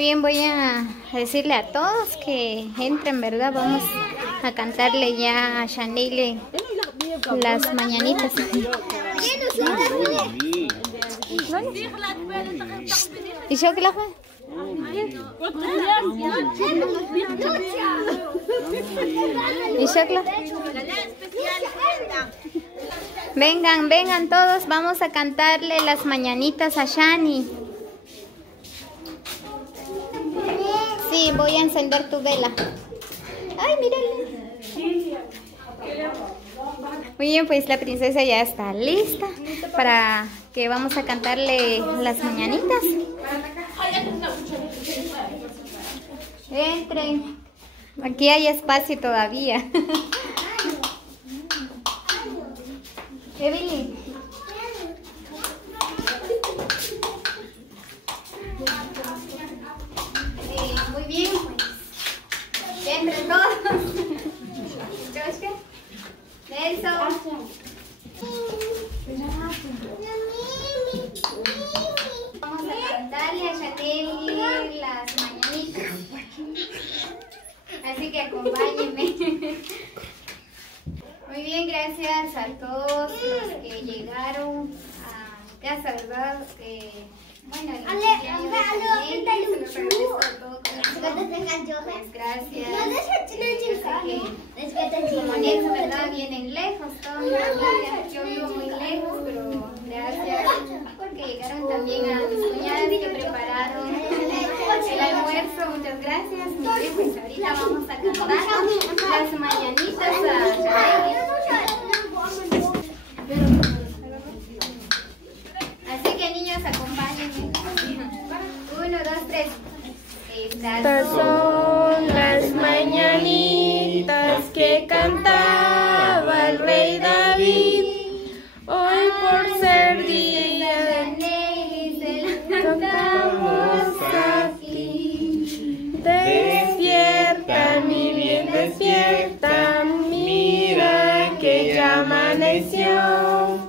bien, voy a decirle a todos que entren, ¿verdad? Vamos a cantarle ya a Chanel las mañanitas. ¿Y yo qué la fue? ¿Y yo Vengan, vengan todos, vamos a cantarle las mañanitas a Shani. Sí, voy a encender tu vela. Ay, mírale. Muy bien, pues la princesa ya está lista para que vamos a cantarle las mañanitas. Entren. Aquí hay espacio todavía. Evelyn. Muy bien, pues. Entren todos. Joshua. Nelson. Vamos a cantarle a Chanel las mañanitas. Así que acompáñenme. Muy bien, gracias a todos los que llegaron a mi casa, ¿verdad? Bueno, el cumpleaños de Chanel, se lo agradezco a todos. Pues gracias. Como Nelson, ¿verdad? Vienen lejos, toda mi familia. Yo vivo muy lejos, pero gracias porque llegaron también a mis cuñadas que prepararon el almuerzo. Muchas gracias. Muy bien, pues ahorita vamos a cantar las mañanitas a Chanel. Así que niños, acompáñenme. 1, 2, 3. Estas son las mañanitas que cantaba el rey David. Hoy por ser día de Nelly cantamos aquí. Despierta, mi bien, despierta. Mira que ya amaneció.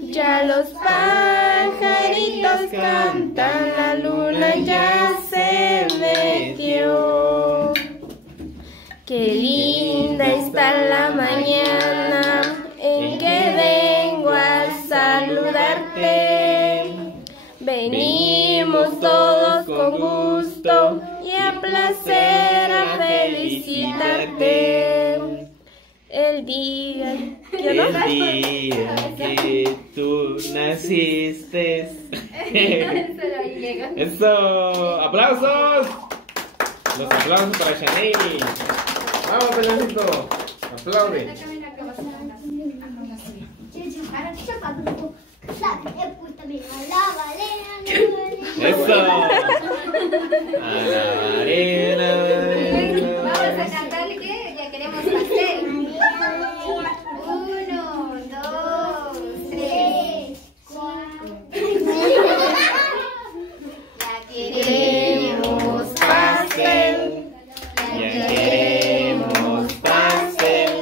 Ya los pajaritos cantan, la luna ya se metió. Qué linda está la mañana en que vengo a saludarte. Venimos todos con gusto y a placer a felicitarte. El día que tú naciste. Eso, aplausos. Los aplausos para Chanel. Vamos, Peloncito. Aplaude. Eso. A la arena. Vamos a cantarle que ya queremos pastel. 1, 2, 3, 4. Ya queremos pastel. Ya queremos pastel.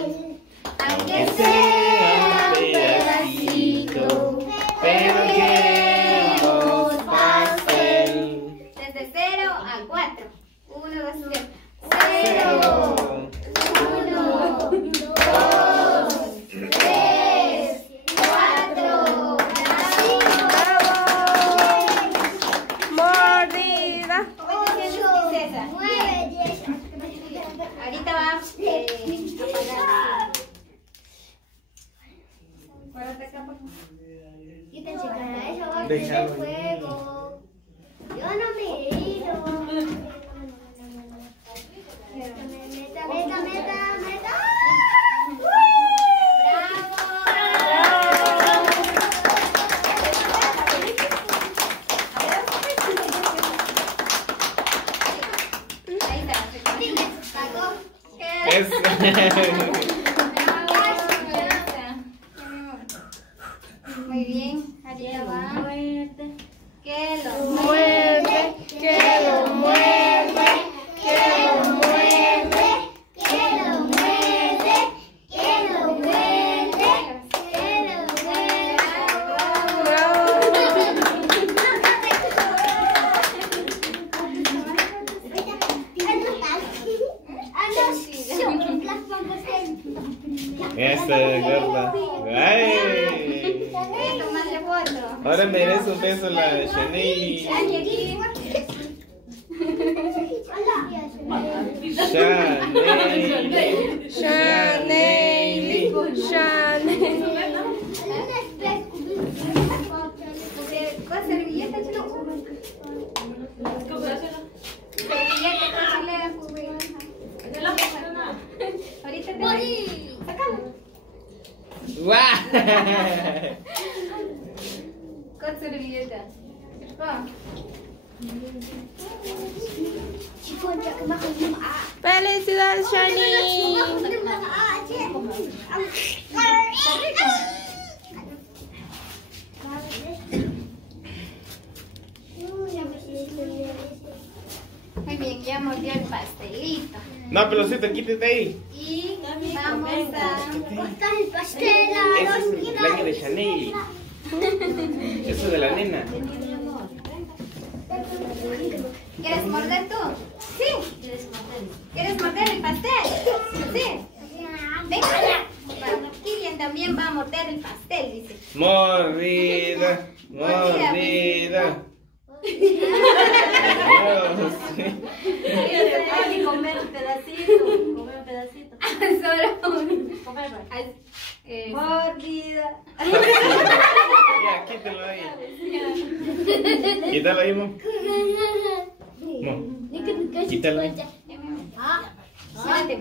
Aunque sea pedacito, pero queremos pastel. Desde 0 a 4. 1, 2, 3. 0. 1, 2, 3, 4. mordida. Princesa. 9, 10. Ahorita va a apagar. Guárdate acá, por favor. Quítense cara, eso va a Déjalo. prender fuego. Yo no me he ido. Meta. Muy bien, allá va. Que lo Muerde, que lo muerde, que lo muerde. Ahora merece un beso la Chanel. Chanel. ¿Cuál servilleta, Chino? Servilleta, cóchale la jugueta. Ahorita te voy. Sácalo. ¡Guau! Con servilleta. Va. ¡Felicidades, Shani! Muy bien, ya mordió el pastelito. No, Peloncito, quítate ahí. Y vamos a... Cortar el pastel a Ese los es el cumpleaños de Chanel. Eso de la nena. ¿Quieres morder tú? Sí. ¿Quieres morder el pastel? Sí. Venga. Kilian también va a morder el pastel, dice. Mordida, mordida. Dios. Hay que comer un pedacito, Solo un... Mordida. Ya, quítalo ahí. Quítalo ahí, Mo. Mo, quítalo ahí. Siéntate.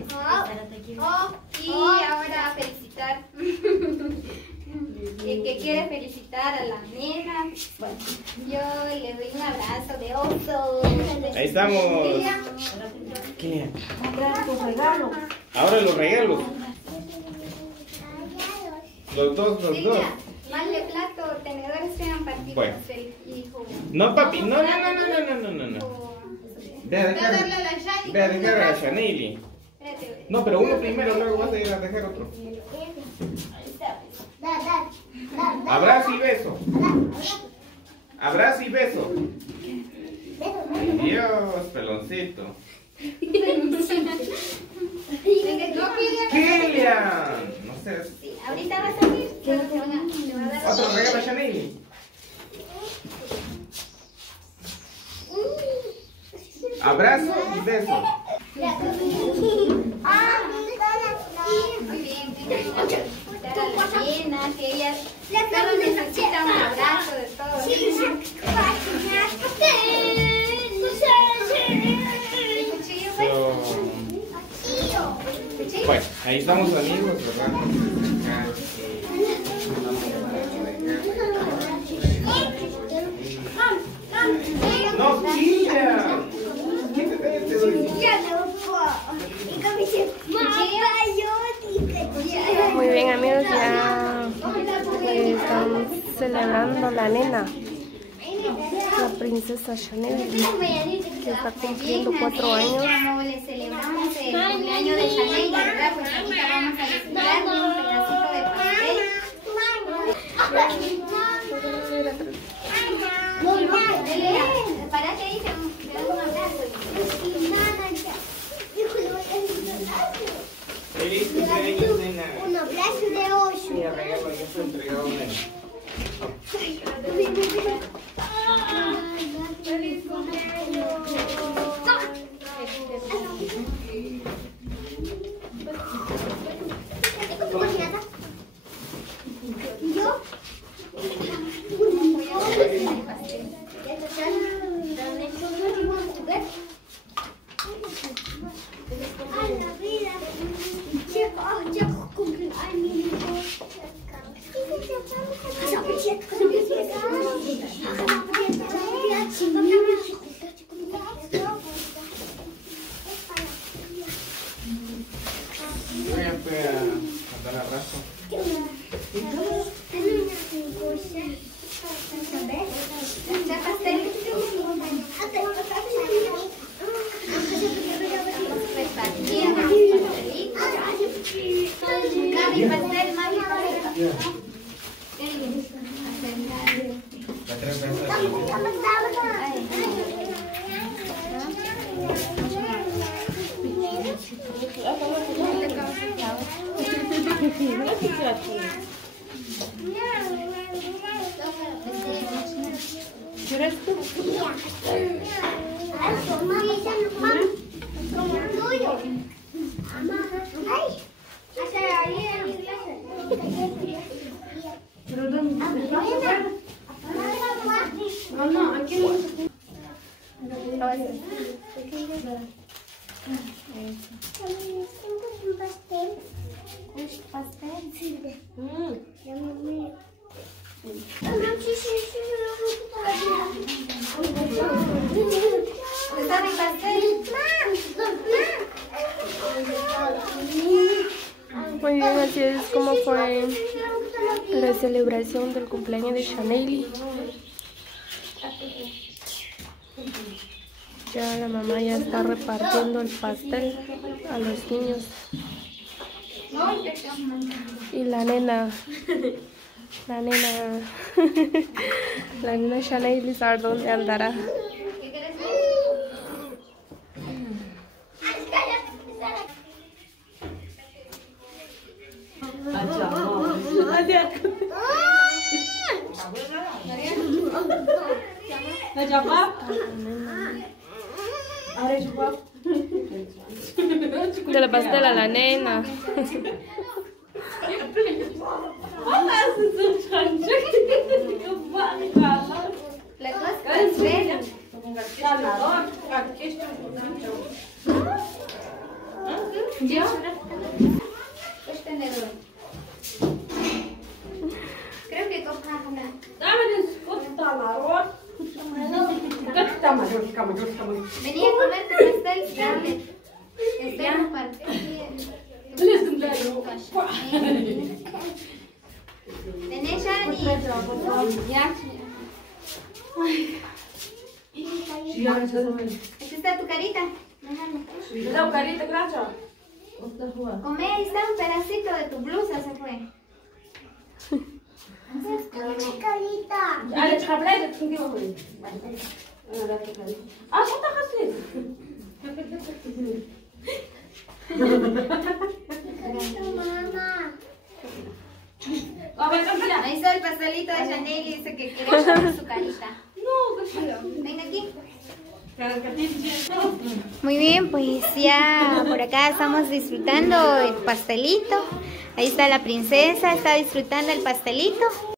Y ahora a felicitar. El que quiere felicitar a la nena, bueno, yo le doy un abrazo de oso. Ahí estamos. Kilian. Ahora los regalos. Los dos. Mal de plato, tenedores sean partidos Bueno. el hijo. No, papi, no. Ve a dejar a la Chanel. Espérate, No, pero uno primero, luego vas a ir a dejar otro. Abrazo y beso. Abrazo y beso. Dios, Peloncito. Kilian. No sé. sí, ahorita va a salir, pero te va a dar Otro regalo a Chanel. Abrazo y beso. muy bien. Dar a la nena, que ella solo necesita un abrazo de todos. ¿El cuchillo, pues? ¿Cuchillo? Bueno, ahí estamos amigos, ¿verdad? No, Kilian. Quítate este. Muy bien, amigos, ya estamos celebrando la nena, la princesa Chanel, que está cumpliendo 4 años. Como le celebramos el cumpleaños de Chanel, ¿verdad? Pues ahorita vamos a disfrutarle un pedacito de pastel. Para que dice, te das un abrazo. Feliz cumpleaños, nena. Un abrazo de oso. Mira, regalo, ya se entregó a nena. Feliz cumpleaños. ¿Yo? Voy a dar abrazo. ¿Ya pastel? Repartiendo pastelitos. Mami, pastel, mami, ¿Quieres tú? Pero ¿dónde? No, no, aquí no. Muy bien, así es como fue la celebración del cumpleaños de Shanely. Ya la mamá ya está repartiendo el pastel a los niños. Y la nena Shanely, ¿sabe dónde andará? De la pastel a la nena. La cosa pastel. ¿Ya? Es tenedor. Creo que coja una. Venía a comerte pastel, dale. Estamos partiendo. ¿Tenés, Yani? Ya. Aquí está tu carita. Come, ahí está un pedacito de tu blusa, se fue. Ahí está el pastelito de Shanely, dice que quiere echarle su carita. Venga aquí. Muy bien, pues ya por acá estamos disfrutando el pastelito. Ahí está la princesa, está disfrutando el pastelito.